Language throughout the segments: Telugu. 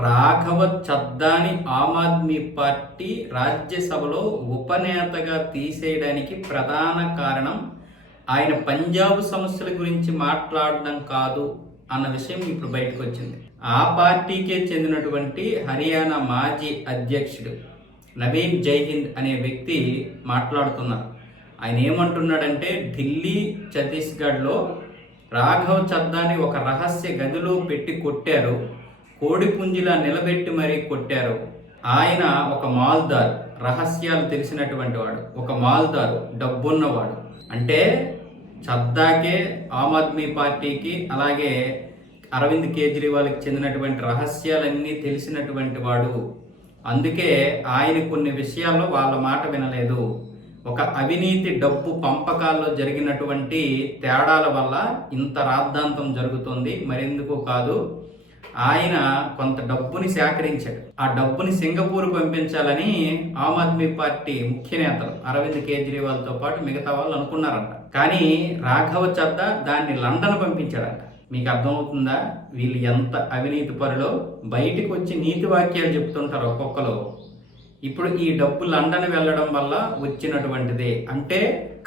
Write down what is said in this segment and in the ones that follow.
రాఘవ చద్దాని ఆమ్ ఆద్మీ పార్టీ రాజ్యసభలో ఉపనేతగా తీసేయడానికి ప్రధాన కారణం ఆయన పంజాబ్ సమస్యల గురించి మాట్లాడడం కాదు అన్న విషయం ఇప్పుడు బయటకు వచ్చింది. ఆ పార్టీకే చెందినటువంటి హర్యానా మాజీ అధ్యక్షుడు నవీన్ జైహింద్ అనే వ్యక్తి మాట్లాడుతున్నారు. ఆయన ఏమంటున్నాడంటే, ఢిల్లీ ఛత్తీస్గఢ్లో రాఘవ్ చద్దాని ఒక రహస్య గదిలో పెట్టి కొట్టారు, కోడి పుంజిలా నిలబెట్టి మరీ కొట్టారు. ఆయన ఒక మాల్దారు, రహస్యాలు తెలిసినటువంటి వాడు, ఒక మాల్దారు, డబ్బున్నవాడు. అంటే చద్దాకే, ఆమ్ ఆద్మీ పార్టీకి, అలాగే అరవింద్ కేజ్రీవాల్కి చెందినటువంటి రహస్యాలన్నీ తెలిసినటువంటి వాడు. అందుకే ఆయన కొన్ని విషయాల్లో వాళ్ళ మాట వినలేదు. ఒక అవినీతి డబ్బు పంపకాల్లో జరిగినటువంటి తేడాల వల్ల ఇంత రాద్ధాంతం జరుగుతుంది, మరెందుకు కాదు. ఆయన కొంత డబ్బుని సేకరించాడు. ఆ డబ్బుని సింగపూర్ పంపించాలని ఆమ్ ఆద్మీ పార్టీ ముఖ్య నేతలు అరవింద్ కేజ్రీవాల్తో పాటు మిగతా వాళ్ళు అనుకున్నారంట. కానీ రాఘవ చద్దా దాన్ని లండన్ పంపించాడంట. మీకు అర్థమవుతుందా వీళ్ళు ఎంత అవినీతి పరులో? బయటికి వచ్చి నీతి వాక్యాలు చెప్తుంటారు ఒక్కొక్కరు. ఇప్పుడు ఈ డబ్బు లండన్ వెళ్ళడం వల్ల వచ్చినటువంటిదే. అంటే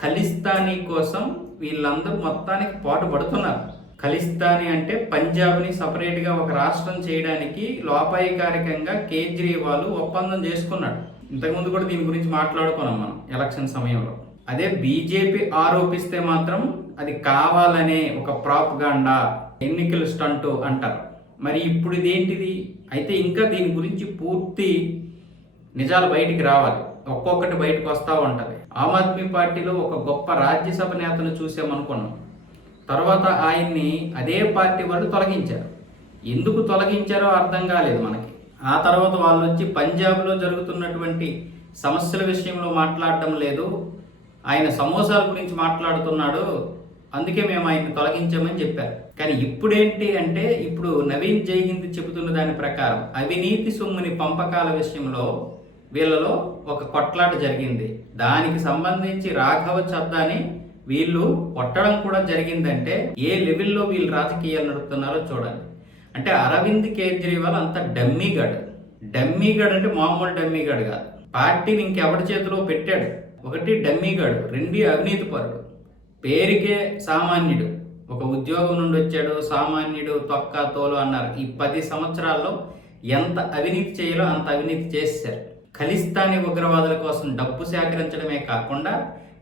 ఖలిస్తానీ కోసం వీళ్ళందరూ మొత్తానికి పాటు పడుతున్నారు. ఖలిస్తానీ అంటే పంజాబ్ని సపరేట్గా ఒక రాష్ట్రం చేయడానికి లోపాయికారికంగా కేజ్రీవాల్ ఒప్పందం చేసుకున్నాడు. ఇంతకుముందు కూడా దీని గురించి మాట్లాడుకున్నాం మనం ఎలక్షన్ సమయంలో. అదే బీజేపీ ఆరోపిస్తే మాత్రం అది కావాలనే ఒక ప్రాపగాండా, ఎన్నికల స్టంటు అంటారు. మరి ఇప్పుడు ఇదేంటిది? అయితే ఇంకా దీని గురించి పూర్తి నిజాలు బయటికి రావాలి. ఒక్కొక్కటి బయటకు వస్తూ ఉంటుంది. ఆమ్ ఆద్మీ పార్టీలో ఒక గొప్ప రాజ్యసభ నేతను చూసామనుకున్నాం. తర్వాత ఆయన్ని అదే పార్టీ వాళ్ళు తొలగించారు. ఎందుకు తొలగించారో అర్థం కాలేదు మనకి. ఆ తర్వాత వాళ్ళు వచ్చి పంజాబ్లో జరుగుతున్నటువంటి సమస్యల విషయంలో మాట్లాడటం లేదు, ఆయన సమోసాల గురించి మాట్లాడుతున్నాడు, అందుకే మేము ఆయన్ని తొలగించామని చెప్పారు. కానీ ఇప్పుడేంటి అంటే, ఇప్పుడు నవీన్ జైహింద్ చెబుతున్న దాని ప్రకారం అవినీతి సొమ్ముని పంపకాల విషయంలో వీళ్ళలో ఒక కొట్లాట జరిగింది. దానికి సంబంధించి రాఘవ చద్దాని వీళ్ళు కొట్టడం కూడా జరిగిందంటే ఏ లెవెల్లో వీళ్ళు రాజకీయాలు నడుపుతున్నారో చూడండి. అంటే అరవింద్ కేజ్రీవాల్ అంత డమ్మీగాడు. డమ్మీగాడు అంటే మామూలు డమ్మీగాడు కాదు. పార్టీని ఇంకెవరి చేతిలో పెట్టాడు. ఒకటి డమ్మీగాడు, రెండు అవినీతి పరుడు. పేరుకే సామాన్యుడు, ఒక ఉద్యోగం నుండి వచ్చాడు, సామాన్యుడు, తొక్క తోలు అన్నారు. ఈ 10 సంవత్సరాల్లో ఎంత అవినీతి చేయాలో అంత అవినీతి చేశారు. ఖలిస్తానీ ఉగ్రవాదుల కోసం డబ్బు సేకరించడమే కాకుండా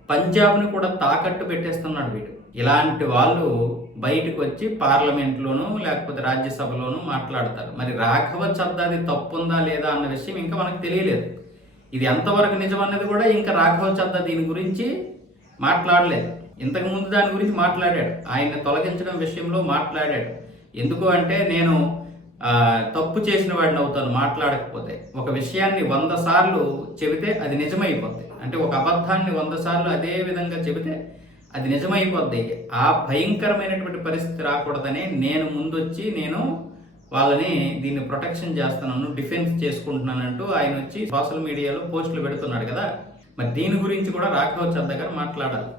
పంజాబ్ని కూడా తాకట్టు పెట్టేస్తున్నాడు వీడు. ఇలాంటి వాళ్ళు బయటకు వచ్చి పార్లమెంట్లోనూ లేకపోతే రాజ్యసభలోనూ మాట్లాడతారు. మరి రాఘవ చద్దాది తప్పుందా లేదా అన్న విషయం ఇంకా మనకు తెలియలేదు. ఇది ఎంతవరకు నిజమన్నది కూడా ఇంకా రాఘవ చద్దా దీని గురించి మాట్లాడలేదు. ఇంతకుముందు దాని గురించి మాట్లాడాడు, ఆయన్ని తొలగించడం విషయంలో మాట్లాడాడు. ఎందుకు అంటే, నేను తప్పు చేసిన వాడిని అవుతాను మాట్లాడకపోతే. ఒక విషయాన్ని 100 సార్లు చెబితే అది నిజమైపోద్ది. అంటే ఒక అబద్ధాన్ని 100 సార్లు అదే విధంగా చెబితే అది నిజమైపోద్ది. ఆ భయంకరమైనటువంటి పరిస్థితి రాకూడదని నేను ముందొచ్చి నేను వాళ్ళని దీన్ని ప్రొటెక్షన్ చేస్తున్నాను, డిఫెన్స్ చేసుకుంటున్నానంటూ ఆయన వచ్చి సోషల్ మీడియాలో పోస్టులు పెడుతున్నాడు కదా. మరి దీని గురించి కూడా రాఘవ చద్దా గారు మాట్లాడాలి.